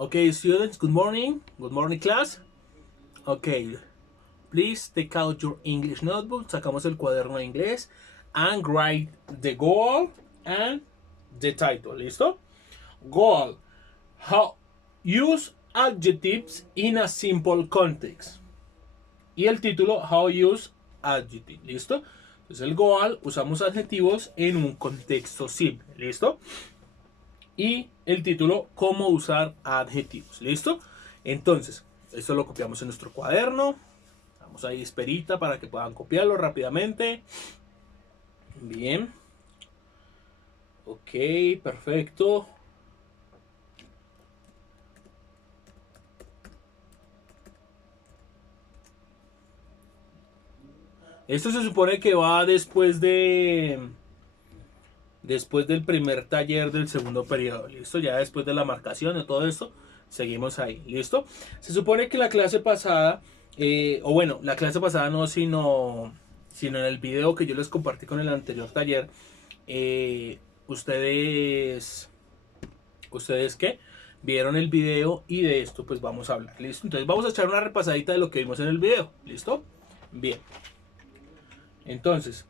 Okay, students, good morning. Good morning, class. Okay, please take out your English notebook. Sacamos el cuaderno de inglés and write the goal and the title. ¿Listo? Goal. How use adjectives in a simple context. Y el título, How use adjectives. ¿Listo? Entonces el goal, usamos adjetivos en un contexto simple. ¿Listo? Y el título, cómo usar adjetivos. ¿Listo? Entonces, esto lo copiamos en nuestro cuaderno. Vamos ahí esperita para que puedan copiarlo rápidamente. Bien. Ok, perfecto. Esto se supone que va después del primer taller del segundo periodo. ¿Listo? Ya después de la marcación de todo esto, seguimos ahí. ¿Listo? Se supone que la clase pasada, o bueno, la clase pasada no, sino en el video que yo les compartí con el anterior taller, ustedes ¿qué? Vieron el video y de esto pues vamos a hablar. ¿Listo? Entonces vamos a echar una repasadita de lo que vimos en el video. ¿Listo? Bien. Entonces,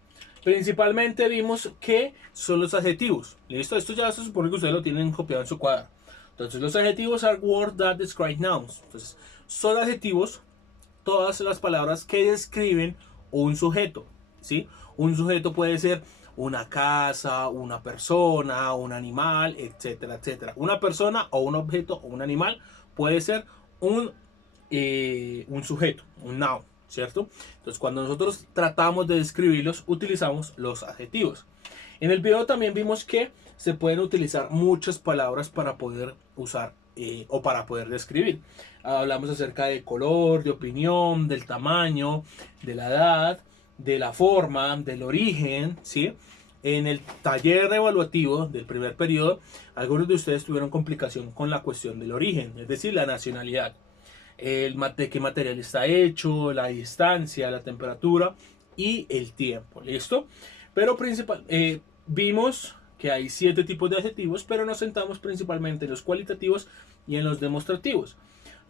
principalmente vimos que son los adjetivos. ¿Listo? Esto ya se supone que ustedes lo tienen copiado en su cuadro. Entonces, los adjetivos are words that describe nouns. Entonces, son adjetivos todas las palabras que describen un sujeto. ¿Sí? Un sujeto puede ser una casa, una persona, un animal, etcétera, etcétera. Una persona o un objeto o un animal puede ser un sujeto, un noun. ¿Cierto? Entonces, cuando nosotros tratamos de describirlos, utilizamos los adjetivos. En el video también vimos que se pueden utilizar muchas palabras para poder usar o para poder describir. Hablamos acerca de color, de opinión, del tamaño, de la edad, de la forma, del origen, ¿sí? En el taller evaluativo del primer periodo, algunos de ustedes tuvieron complicación con la cuestión del origen, es decir, la nacionalidad. De qué material está hecho, la distancia, la temperatura y el tiempo. ¿Listo? Pero vimos que hay 7 tipos de adjetivos, pero nos centramos principalmente en los cualitativos y en los demostrativos.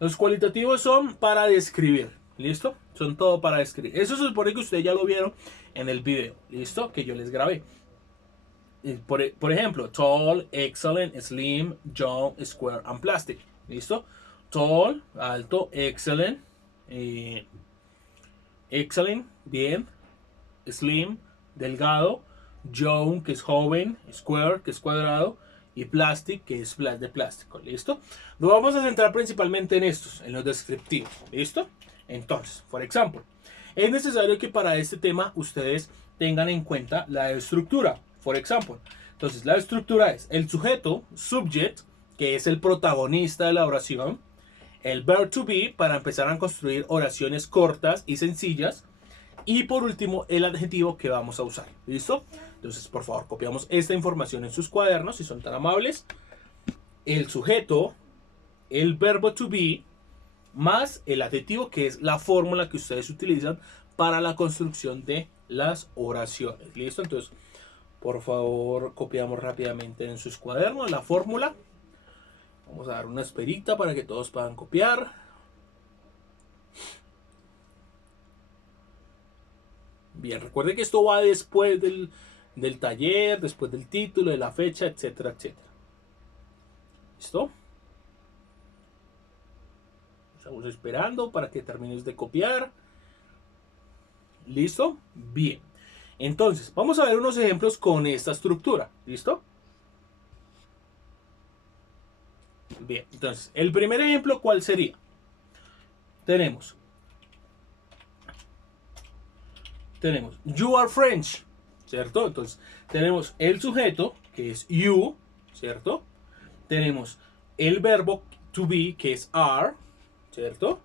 Los cualitativos son para describir. ¿Listo? Son todo para describir. Eso se supone que ustedes ya lo vieron en el video. ¿Listo? Que yo les grabé. Por ejemplo, tall, excellent, slim, young, square and plastic. ¿Listo? Tall, alto, excellent, excellent, bien, slim, delgado, young, que es joven, square, que es cuadrado, y plastic, que es de plástico. ¿Listo? Nos vamos a centrar principalmente en estos, en los descriptivos. ¿Listo? Entonces, por ejemplo, es necesario que para este tema ustedes tengan en cuenta la estructura. Por ejemplo, entonces la estructura es el sujeto, subject, que es el protagonista de la oración. El verb to be para empezar a construir oraciones cortas y sencillas. Y por último, el adjetivo que vamos a usar. ¿Listo? Entonces, por favor, copiamos esta información en sus cuadernos, si son tan amables. El sujeto, el verbo to be, más el adjetivo, que es la fórmula que ustedes utilizan para la construcción de las oraciones. ¿Listo? Entonces, por favor, copiamos rápidamente en sus cuadernos la fórmula. Vamos a dar una esperita para que todos puedan copiar. Bien, recuerden que esto va después del taller, después del título, de la fecha, etcétera, etcétera. ¿Listo? Estamos esperando para que termines de copiar. ¿Listo? Bien. Entonces, vamos a ver unos ejemplos con esta estructura. ¿Listo? Bien, entonces, el primer ejemplo, ¿cuál sería? Tenemos, you are French, ¿cierto? Entonces, tenemos el sujeto, que es you, ¿cierto? Tenemos el verbo to be, que es are, ¿cierto?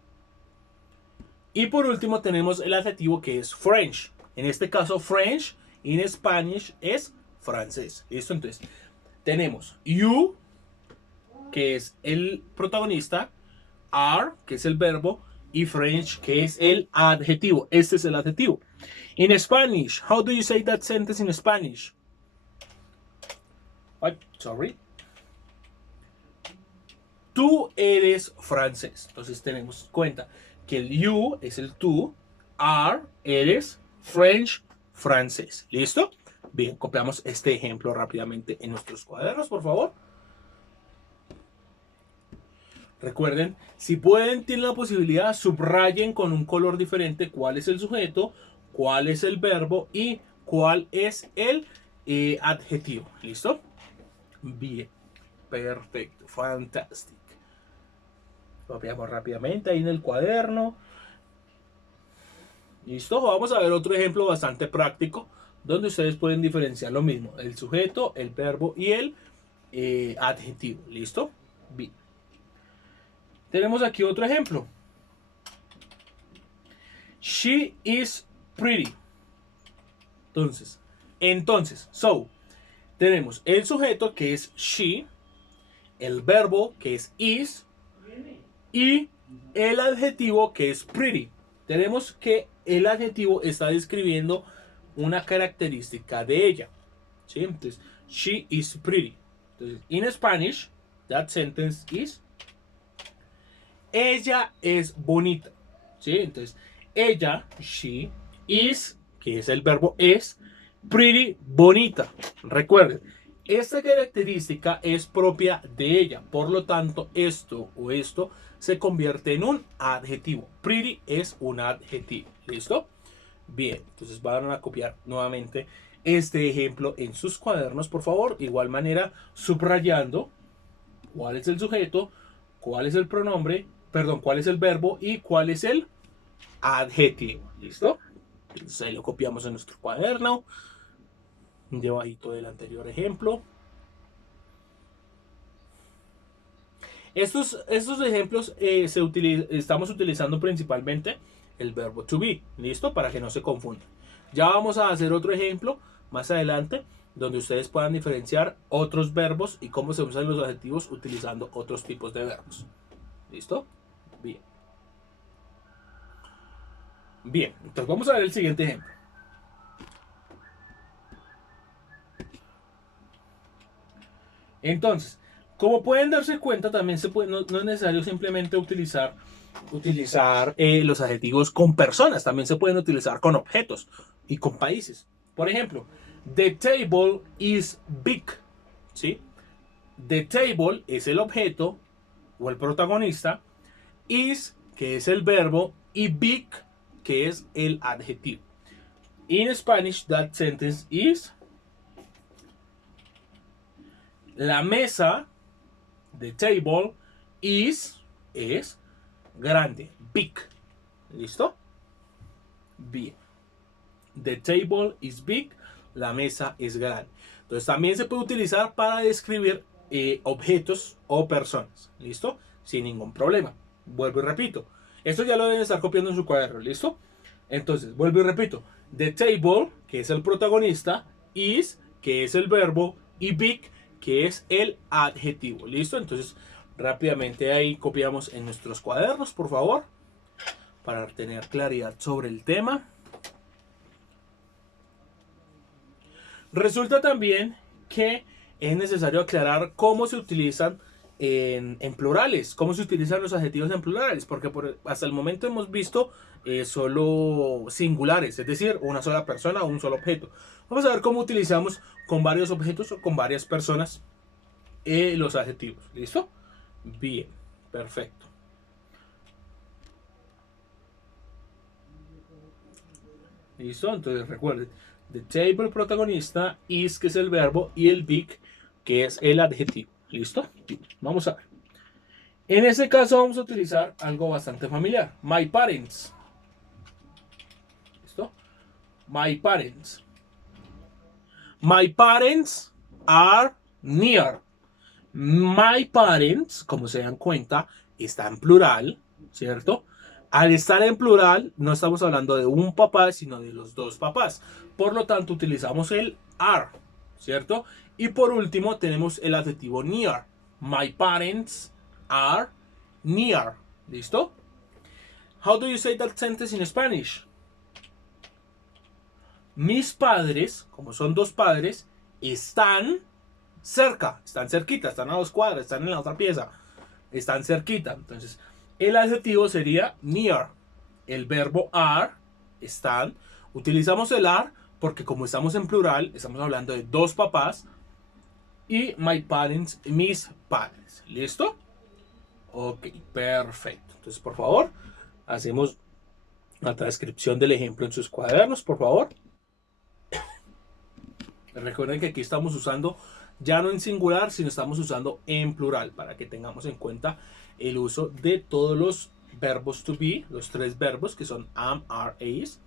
Y por último tenemos el adjetivo, que es French. En este caso, French en Spanish es francés. ¿Listo? Entonces, tenemos you, que es el protagonista, are, que es el verbo, y French, que es el adjetivo. Este es el adjetivo. In Spanish, how do you say that sentence in Spanish? What? Sorry. tú eres francés. Entonces tenemos cuenta que el you es el tú, are, eres French, francés. ¿Listo? Bien, copiamos este ejemplo rápidamente en nuestros cuadernos, por favor. Recuerden, si pueden, tienen la posibilidad, subrayen con un color diferente cuál es el sujeto, cuál es el verbo y cuál es el adjetivo. ¿Listo? Bien, perfecto, fantástico. Copiamos rápidamente ahí en el cuaderno. ¿Listo? Vamos a ver otro ejemplo bastante práctico donde ustedes pueden diferenciar lo mismo, el sujeto, el verbo y el adjetivo. ¿Listo? Bien. Tenemos aquí otro ejemplo. She is pretty. Entonces, so, tenemos el sujeto que es she, el verbo que es is y el adjetivo que es pretty. Tenemos que el adjetivo está describiendo una característica de ella. ¿Sí? Entonces, she is pretty. Entonces, in Spanish, that sentence is ella es bonita. ¿Sí? Entonces, ella, she, is, que es el verbo es, pretty, bonita. Recuerden, esta característica es propia de ella. Por lo tanto, esto o esto se convierte en un adjetivo. Pretty es un adjetivo. ¿Listo? Bien, entonces van a copiar nuevamente este ejemplo en sus cuadernos, por favor. Igual manera, subrayando cuál es el sujeto, cuál es el pronombre, perdón, cuál es el verbo y cuál es el adjetivo. ¿Listo? Entonces ahí lo copiamos en nuestro cuaderno, debajito del anterior ejemplo. Estos ejemplos estamos utilizando principalmente el verbo to be. ¿Listo? Para que no se confundan. Ya vamos a hacer otro ejemplo más adelante donde ustedes puedan diferenciar otros verbos y cómo se usan los adjetivos utilizando otros tipos de verbos. ¿Listo? Bien. Bien, entonces vamos a ver el siguiente ejemplo. Entonces, como pueden darse cuenta, también no es necesario simplemente utilizar los adjetivos con personas, también se pueden utilizar con objetos y con países. Por ejemplo, the table is big. ¿Sí? The table es el objeto o el protagonista, is, que es el verbo, y big, que es el adjetivo. In Spanish, that sentence is: la mesa, the table, es grande, big. ¿Listo? Bien. The table is big, la mesa es grande. Entonces también se puede utilizar para describir objetos o personas. ¿Listo? Sin ningún problema. Vuelvo y repito. Esto ya lo deben estar copiando en su cuaderno. ¿Listo? Entonces, vuelvo y repito. The table, que es el protagonista, is, que es el verbo, y big, que es el adjetivo. ¿Listo? Entonces, rápidamente ahí copiamos en nuestros cuadernos, por favor, para tener claridad sobre el tema. Resulta también que es necesario aclarar cómo se utilizan en plurales, cómo se utilizan los adjetivos en plurales, porque hasta el momento hemos visto solo singulares, es decir, una sola persona o un solo objeto. Vamos a ver cómo utilizamos con varios objetos o con varias personas los adjetivos. ¿Listo? Bien, perfecto. ¿Listo? Entonces recuerden, the table protagonista, is, que es el verbo, y el big, que es el adjetivo. ¿Listo? Vamos a ver. En este caso vamos a utilizar algo bastante familiar. My parents. ¿Listo? My parents. My parents are near. My parents, como se dan cuenta, está en plural, ¿cierto? Al estar en plural, no estamos hablando de un papá, sino de los dos papás. Por lo tanto, utilizamos el are, ¿cierto? Y por último, tenemos el adjetivo near. My parents are near. ¿Listo? How do you say that sentence in Spanish? Mis padres, como son dos padres, están cerca, están cerquita, están a 2 cuadras, están en la otra pieza. están cerquita. Entonces, el adjetivo sería near. El verbo are, están. Utilizamos el are porque como estamos en plural, estamos hablando de dos papás. Y my parents, mis padres. ¿Listo? Ok, perfecto. Entonces, por favor, hacemos la transcripción del ejemplo en sus cuadernos, por favor. Recuerden que aquí estamos usando ya no en singular, sino estamos usando en plural para que tengamos en cuenta el uso de todos los verbos to be, los tres verbos que son am, are, is,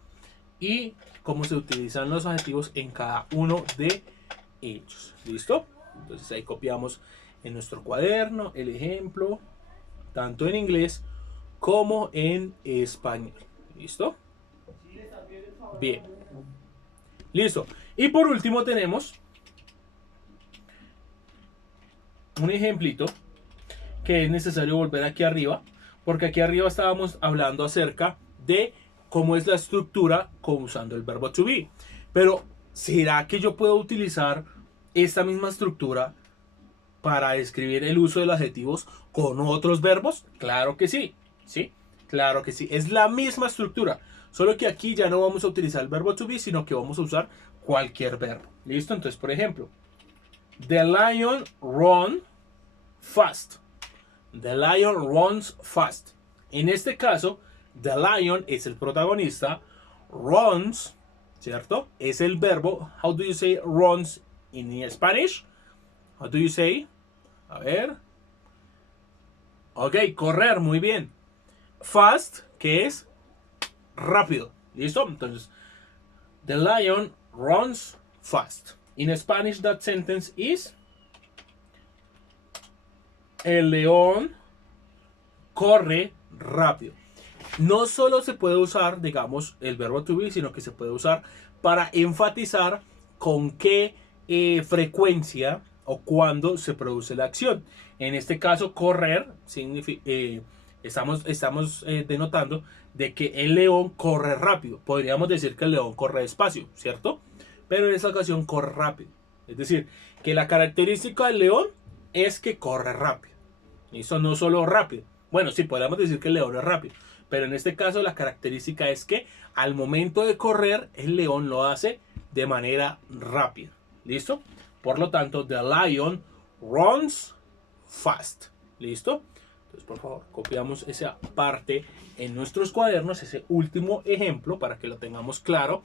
y cómo se utilizan los adjetivos en cada uno de ellos. ¿Listo? Entonces ahí copiamos en nuestro cuaderno el ejemplo, tanto en inglés como en español. ¿Listo? Bien. Listo. Y por último tenemos un ejemplito que es necesario volver aquí arriba, porque aquí arriba estábamos hablando acerca de cómo es la estructura usando el verbo to be. Pero, ¿será que yo puedo utilizar esta misma estructura para describir el uso de los adjetivos con otros verbos? Claro que sí, ¿sí? Claro que sí. Es la misma estructura, solo que aquí ya no vamos a utilizar el verbo to be, sino que vamos a usar cualquier verbo. ¿Listo? Entonces, por ejemplo, the lion runs fast. The lion runs fast. En este caso, the lion es el protagonista. Runs, ¿cierto? Es el verbo. How do you say runs in Spanish? How do you say? A ver. Ok, correr, muy bien. Fast, que es rápido. ¿Listo? Entonces, the lion runs fast. In Spanish, that sentence is: el león corre rápido. No solo se puede usar, digamos, el verbo to be, sino que se puede usar para enfatizar con qué frecuencia o cuándo se produce la acción. En este caso, correr significa, estamos denotando de que el león corre rápido. Podríamos decir que el león corre despacio, ¿cierto? Pero en esta ocasión corre rápido. Es decir, que la característica del león es que corre rápido. Eso no solo rápido. Bueno, sí, podríamos decir que el león es rápido. Pero en este caso la característica es que al momento de correr, el león lo hace de manera rápida. ¿Listo? Por lo tanto, the lion runs fast. ¿Listo? Entonces, por favor, copiamos esa parte en nuestros cuadernos, ese último ejemplo, para que lo tengamos claro,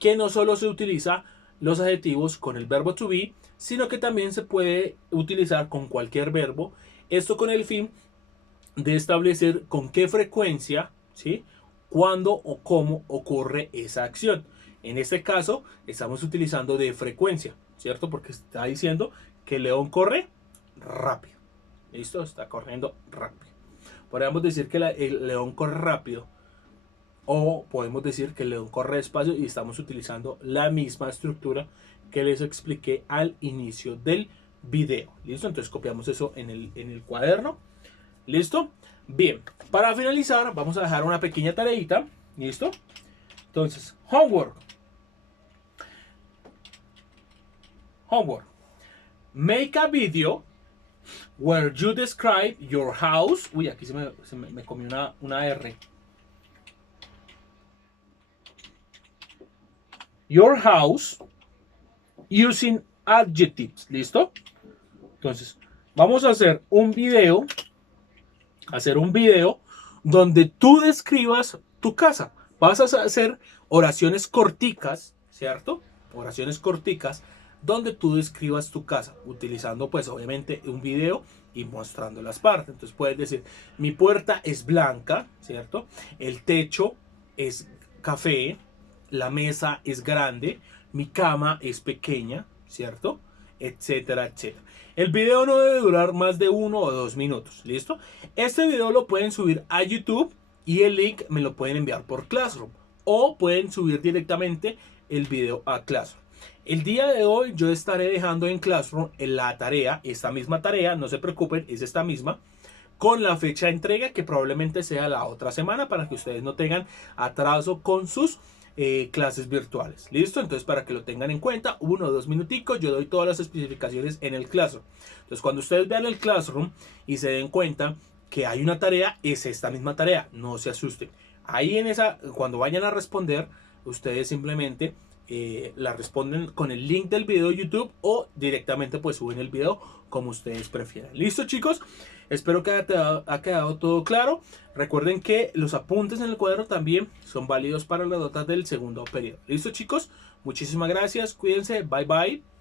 que no solo se utiliza los adjetivos con el verbo to be, sino que también se puede utilizar con cualquier verbo. Esto con el fin de establecer con qué frecuencia, ¿sí?, cuándo o cómo ocurre esa acción. En este caso, estamos utilizando de frecuencia, ¿cierto? Porque está diciendo que el león corre rápido. ¿Listo? Está corriendo rápido. Podríamos decir que el león corre rápido. O podemos decir que el león corre despacio y estamos utilizando la misma estructura que les expliqué al inicio del video. ¿Listo? Entonces copiamos eso en el cuaderno. ¿Listo? Bien, para finalizar vamos a dejar una pequeña tareita. ¿Listo? Entonces, homework. Homework. Make a video where you describe your house. Uy, aquí se me comió una R. Your house using adjectives. ¿Listo? Entonces, vamos a hacer un video. Donde tú describas tu casa. Vas a hacer oraciones corticas, ¿cierto? Oraciones corticas donde tú describas tu casa, utilizando pues obviamente un video y mostrando las partes. Entonces puedes decir, mi puerta es blanca, ¿cierto? El techo es café, la mesa es grande, mi cama es pequeña, ¿cierto? Etcétera, etcétera. El video no debe durar más de 1 o 2 minutos, ¿listo? Este video lo pueden subir a YouTube y el link me lo pueden enviar por Classroom. O pueden subir directamente el video a Classroom. El día de hoy yo estaré dejando en Classroom la tarea, esta misma tarea, no se preocupen, es esta misma, con la fecha de entrega que probablemente sea la otra semana para que ustedes no tengan atraso con sus clases virtuales. ¿Listo? Entonces, para que lo tengan en cuenta, 1 o 2 minuticos, yo doy todas las especificaciones en el Classroom. Entonces, cuando ustedes vean el Classroom y se den cuenta que hay una tarea, es esta misma tarea, no se asusten. Ahí en esa, cuando vayan a responder, ustedes simplemente la responden con el link del video de YouTube o directamente pues suben el video como ustedes prefieran. ¿Listo, chicos? Espero que haya quedado todo claro. Recuerden que los apuntes en el cuaderno también son válidos para las notas del segundo periodo. ¿Listo, chicos? Muchísimas gracias. Cuídense. Bye, bye.